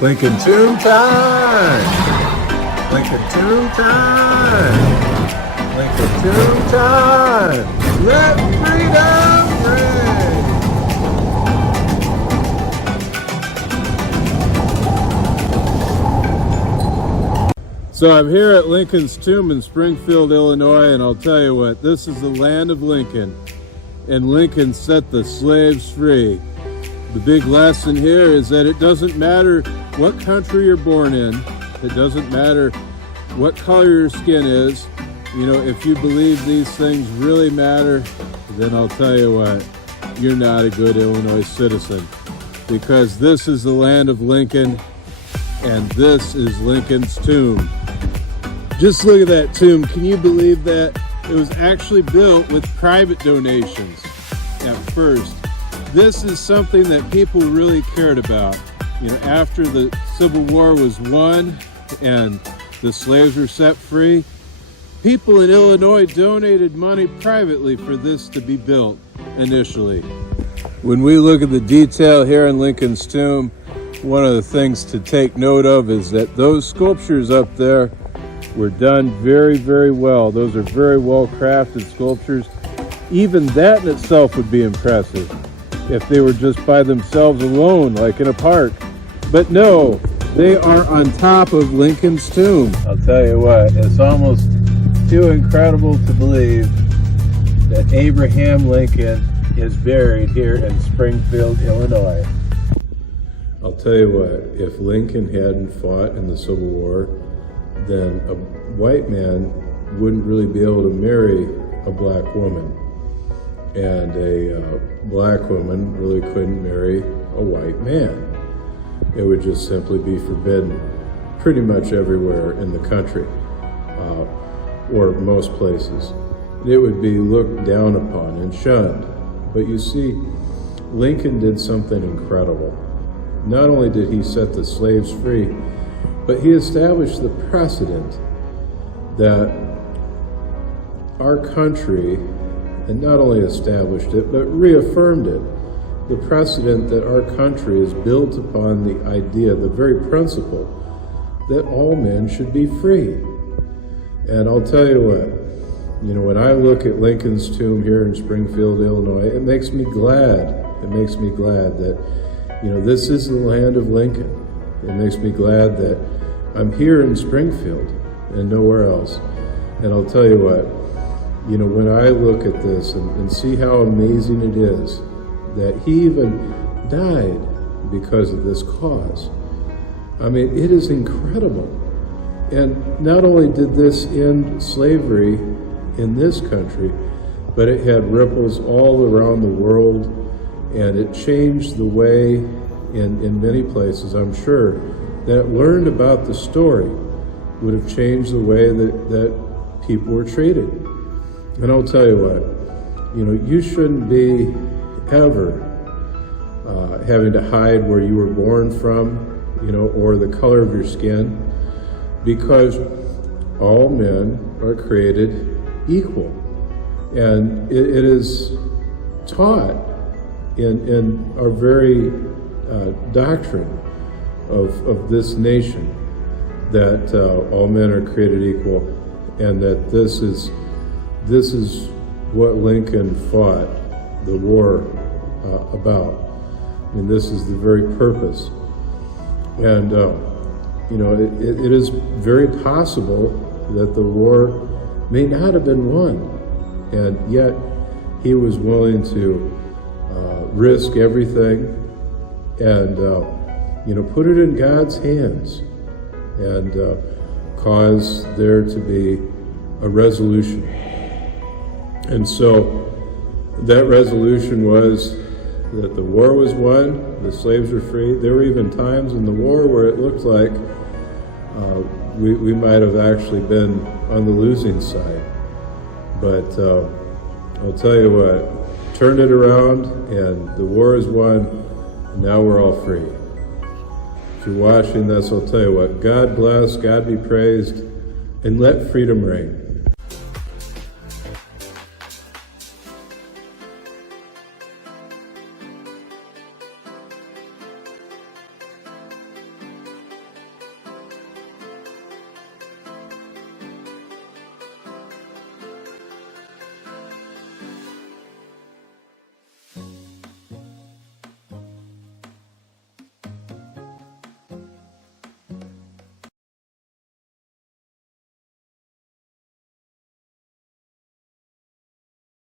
Lincoln Tomb time! Lincoln Tomb time! Lincoln Tomb time! Let freedom ring! So I'm here at Lincoln's tomb in Springfield, Illinois, and I'll tell you what, this is the land of Lincoln. And Lincoln set the slaves free. The big lesson here is that it doesn't matter what country you're born in. It doesn't matter what color your skin is. You know, if you believe these things really matter, then I'll tell you what, you're not a good Illinois citizen. Because this is the land of Lincoln, and this is Lincoln's tomb. Just look at that tomb. Can you believe that? It was actually built with private donations at first. This is something that people really cared about. You know, after the Civil War was won and the slaves were set free, people in Illinois donated money privately for this to be built initially. When we look at the detail here in Lincoln's tomb, one of the things to take note of is that those sculptures up there were done very, very well. Those are very well crafted sculptures. Even that in itself would be impressive if they were just by themselves alone, like in a park. But no, they are on top of Lincoln's tomb. I'll tell you what, it's almost too incredible to believe that Abraham Lincoln is buried here in Springfield, Illinois. I'll tell you what, if Lincoln hadn't fought in the Civil War, then a white man wouldn't really be able to marry a black woman. And a black woman really couldn't marry a white man. It would just simply be forbidden pretty much everywhere in the country, or most places. It would be looked down upon and shunned. But you see, Lincoln did something incredible. Not only did he set the slaves free, but he established the precedent that our country, and not only established it, but reaffirmed it, the precedent that our country is built upon the idea, the very principle, that all men should be free. And I'll tell you what, you know, when I look at Lincoln's tomb here in Springfield, Illinois, it makes me glad. It makes me glad that, you know, this is the land of Lincoln. It makes me glad that I'm here in Springfield and nowhere else. And I'll tell you what, you know, when I look at this and see how amazing it is that he even died because of this cause. I mean, it is incredible. And not only did this end slavery in this country, but it had ripples all around the world, and it changed the way in many places, I'm sure, that learned about the story would have changed the way that people were treated. And I'll tell you what, you know, you shouldn't be ever having to hide where you were born from, you know, or the color of your skin, because all men are created equal. And it is taught in our very doctrine of this nation that all men are created equal, and that this is what Lincoln fought the war about. I mean, this is the very purpose. And you know, it is very possible that the war may not have been won, and yet he was willing to risk everything and you know, put it in God's hands and cause there to be a resolution. And so that resolution was that the war was won, the slaves were free. There were even times in the war where it looked like we might have actually been on the losing side. But I'll tell you what, turned it around and the war is won, and now we're all free. If you're watching this, I'll tell you what, God bless, God be praised, and let freedom reign.